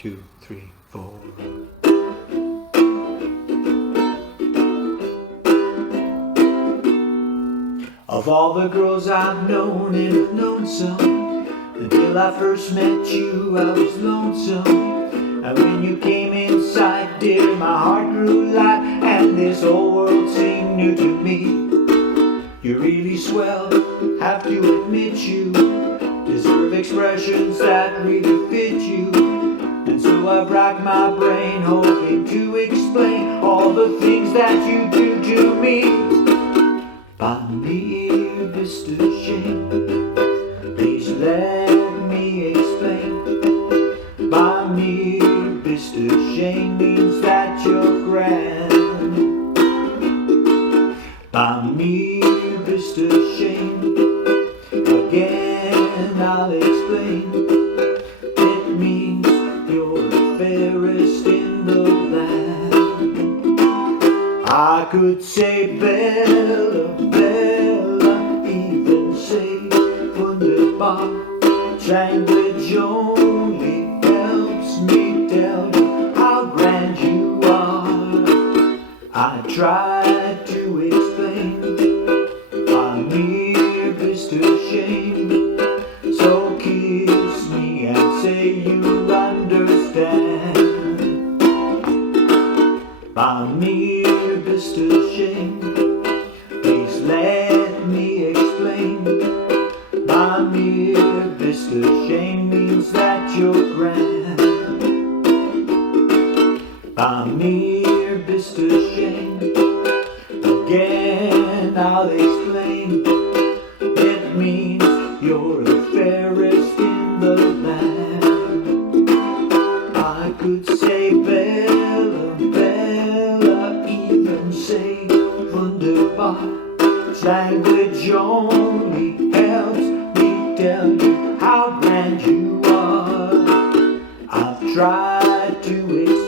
2, 3, 4. Of all the girls I've known and have known some, until I first met you I was lonesome. And when you came in sight, dear, my heart grew light, and this whole world seemed new to me. You're really swell, have to admit you deserve expressions that really fit you. And so I've racked my brain hoping to explain all the things that you do to me. By me, Mr. Schön, please let me explain. By me, Mr. Schön means that you're grand. By me, Mr. Schön, again I'll explain. It means you're the fairest in the land. I could say Bella, Bella, even say wunderbar. Language only helps me tell you how grand you are. I tried to explain. I'm here, Mr. Schön, so kiss me and say you understand. I'm here, Mr. Schön, please let me explain. I'm here, Mr. Schön means that you're grand. I'm here, Mr. Schön, again I'll explain. It means you're the fairest in the land. I could say Bella, Bella, even say wunderbar. Language only helps me tell you how grand you are. I've tried to explain.